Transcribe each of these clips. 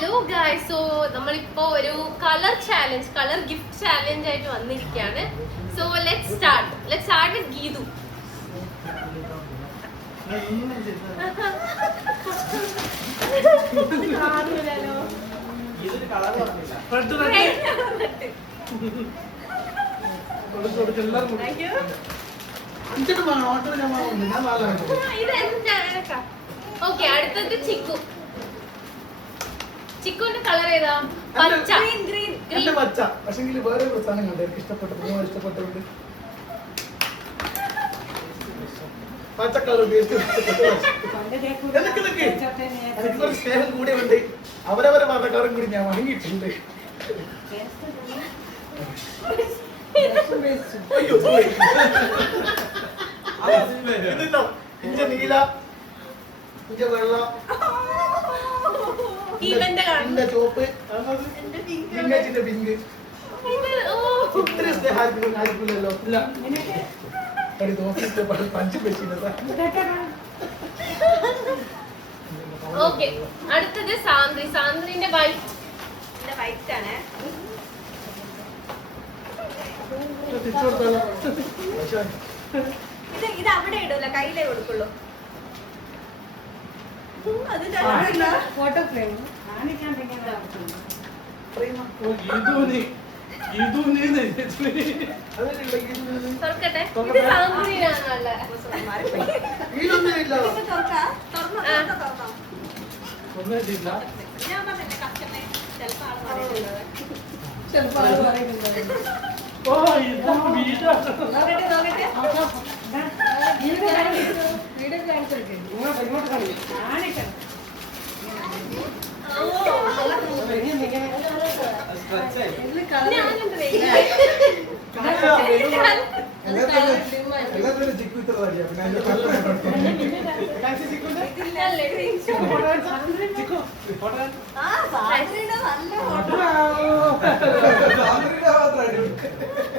Hello guys, so നമ്മളിപ്പോ ഒരു colour challenge, colour gift challenge ആയിട്ട് വന്നിരിക്കുകയാണ്. So let's start with Geethu. Okay, അടുത്തത് ചിക്കു. ചിക്കുവിന്റെ കളർ ഏതാ? പച്ച. ഗ്രീൻ പച്ച. പക്ഷേ വേറെ ഒരു സാധനം കണ്ടു എനിക്ക് ഇഷ്ടപ്പെട്ടത് പച്ച കളർ സ്നേഹം കൂടിയുണ്ട്. അവരവരെ പറഞ്ഞ കളറും കൂടി ഞാൻ വാങ്ങിയിട്ടുണ്ട്. ഇഞ്ച നീല, ഇഞ്ച വെള്ള, ഇന്റെ ചോപ്പ്, പിങ്കച്ചിന്റെ പിങ്ക്. ഇത്രയും സ്നേഹം ആയിരിക്കില്ലല്ലോ. പഞ്ച് വെച്ചില്ല. ഓക്കെ, അടുത്തത് സാന്ദ്രിന്റെ വൈറ്റ് ആണ്. ഇത് അവിടെ ഇടൂല, കയ്യിലേ കൊടുക്കുള്ളൂ. ഫോട്ടോ ഫ്രെയിം തുറക്കട്ടെ. ഇത് സാന്ദ്രിനാണല്ലേ?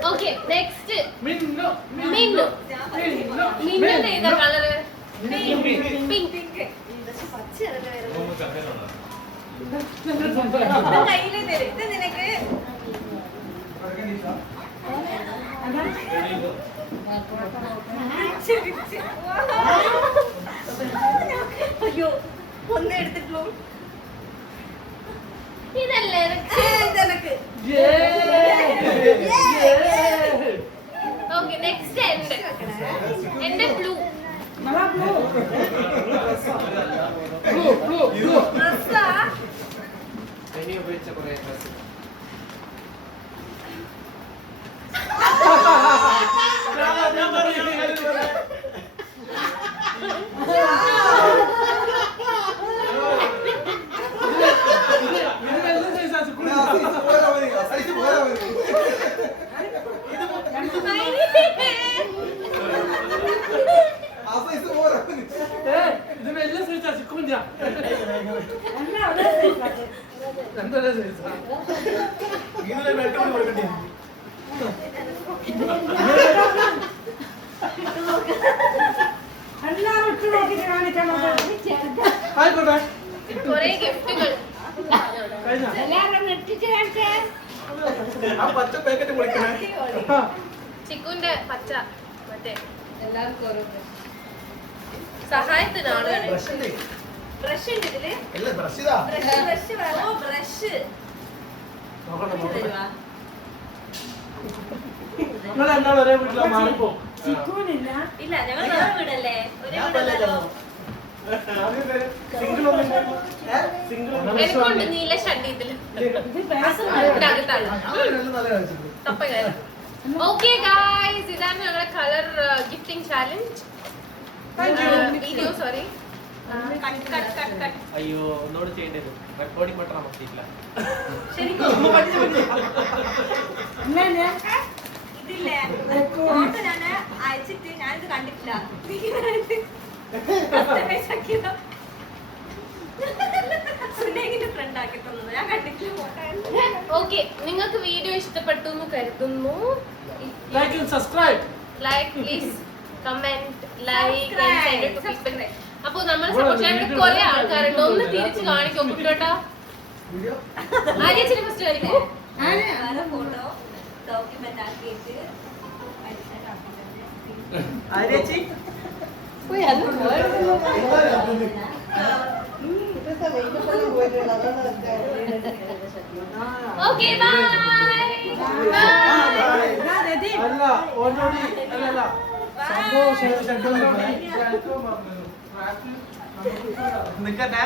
ഓക്കെ, നെക്സ്റ്റ് മിന്നു. മിന്നുന്റെ ഏതാ കളറ്? പിങ്ക്. കയ്യിലേ തരും. ഇത് നിനക്ക് അയ്യോ, ഒന്നേ എടുത്തിട്ടുള്ളൂ. ഇതല്ലേ ഇതെനക്ക്. ഓക്കെ, നെക്സ്റ്റ് എന്റെ ബ്ലൂ. ഡ്രസ്സാ? കൊറേ ഗിഫ്റ്റുകൾ. ചിക്കുന്റെ പച്ച മറ്റേ എല്ലാവർക്കും സഹായത്തിനാണ്. ബ്രഷ് ഉണ്ട് ഇതില്. ബ്രഷ് ഇല്ല, ഞങ്ങൾ വേറെ വീടല്ലേ, ഒരേ വീടല്ലോ. എനിക്കുണ്ട് നീല ഷഡ് ഇതില്. ഓക്കെ ഗായ്സ്, ഇതാണ് ഞങ്ങളുടെ colour gifting challenge video. Sorry, അയ്യോ, ഒന്നോട് ചെയ്യേണ്ടത് റെക്കോർഡിംഗ് ബട്ടൺ അമർത്തിയില്ല. ഇതില്ലേ ഫോട്ടോ ഞാൻ അയച്ചിട്ട് ഞാനിത് കണ്ടിട്ടില്ല. ഫ്രണ്ട് ആക്കി തന്നത് ഞാൻ കണ്ടിട്ടില്ല. ഫോട്ടോ ഓക്കെ, നിങ്ങൾക്ക് വീഡിയോ ഇഷ്ടപ്പെട്ടു എന്ന് കരുതുന്നു. Subscribe, like please, comment, like and send to people. അപ്പോൾ നമ്മൾ സപ്പോർട്ട് ചെയ്യാൻ കുറെ ആൾക്കാരുണ്ട്. ഒന്ന് തിരിച്ച് കാണിക്കോ കുട്ടോട്ടാ? വീഡിയോ ആര്യേച്ചിന് ഫസ്റ്റ് വരില്ലേ വേറെ ഫോട്ടോ ഡോക്യുമെന്റ് ആക്കിയിട്ട് ആര്യേച്ചി ഓക്കേ ബൈ അല്ല ഓൾറെഡി അല്ലല്ല സംഭവം ഷെഡ്യൂൾ നിക്കട്ടെ